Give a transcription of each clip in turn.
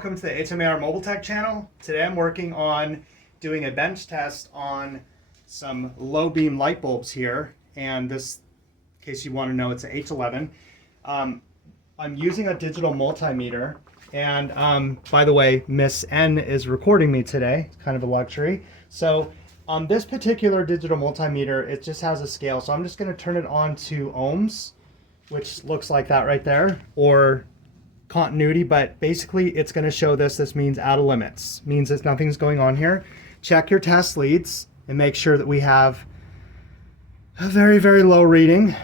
Welcome to the HMAR Mobile Tech channel. Today I'm working on doing a bench test on some low beam light bulbs here, and this, in case you want to know, it's an H11. I'm using a digital multimeter, and by the way, Miss N is recording me today. It's kind of a luxury. So on this particular digital multimeter, it just has a scale, so I'm just going to turn it on to ohms, which looks like that right there, or continuity, but basically it's going to show this means out of limits, means that nothing's going on here. Check your test leads and make sure that we have a very, very low reading.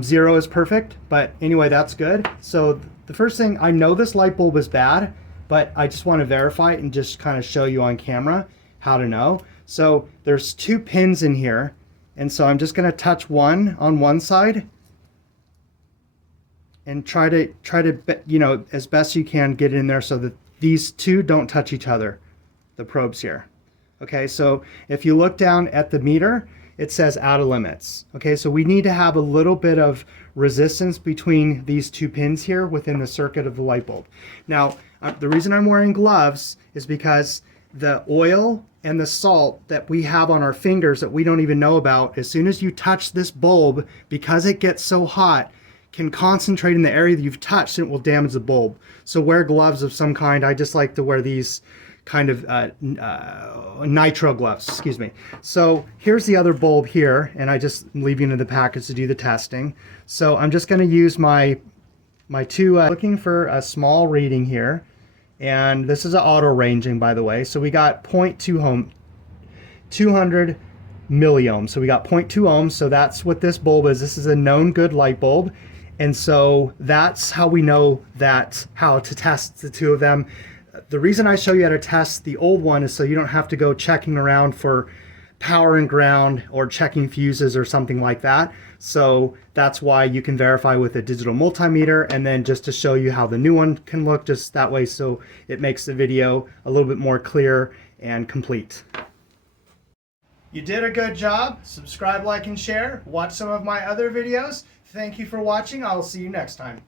0 is perfect, but anyway, that's good. So the first thing, I know this light bulb is bad, but I just want to verify it and just kind of show you on camera how to know. So there's 2 pins in here, and so I'm just going to touch one on one side and try to you know, as best you can get it in there so that these two don't touch each other, the probes here. Okay, so if you look down at the meter, it says out of limits. Okay, so we need to have a little bit of resistance between these 2 pins here within the circuit of the light bulb. Now, the reason I'm wearing gloves is because the oil and the salt that we have on our fingers that we don't even know about, as soon as you touch this bulb, because it gets so hot, can concentrate in the area that you've touched and it will damage the bulb. So wear gloves of some kind. I just like to wear these kind of nitro gloves, excuse me. So here's the other bulb here, and I just leave you into the package to do the testing. So I'm just going to use my two, looking for a small reading here, and this is an auto ranging, by the way. So we got 0.2 ohm, 200 milliohms. So we got 0.2 ohms. So that's what this bulb is. This is a known good light bulb. And so that's how we know how to test the two of them. The reason I show you how to test the old one is so you don't have to go checking around for power and ground or checking fuses or something like that. So that's why you can verify with a digital multimeter, and then just to show you how the new one can look just that way, so it makes the video a little bit more clear and complete. You did a good job. Subscribe, like, and share. Watch some of my other videos. Thank you for watching. I will see you next time.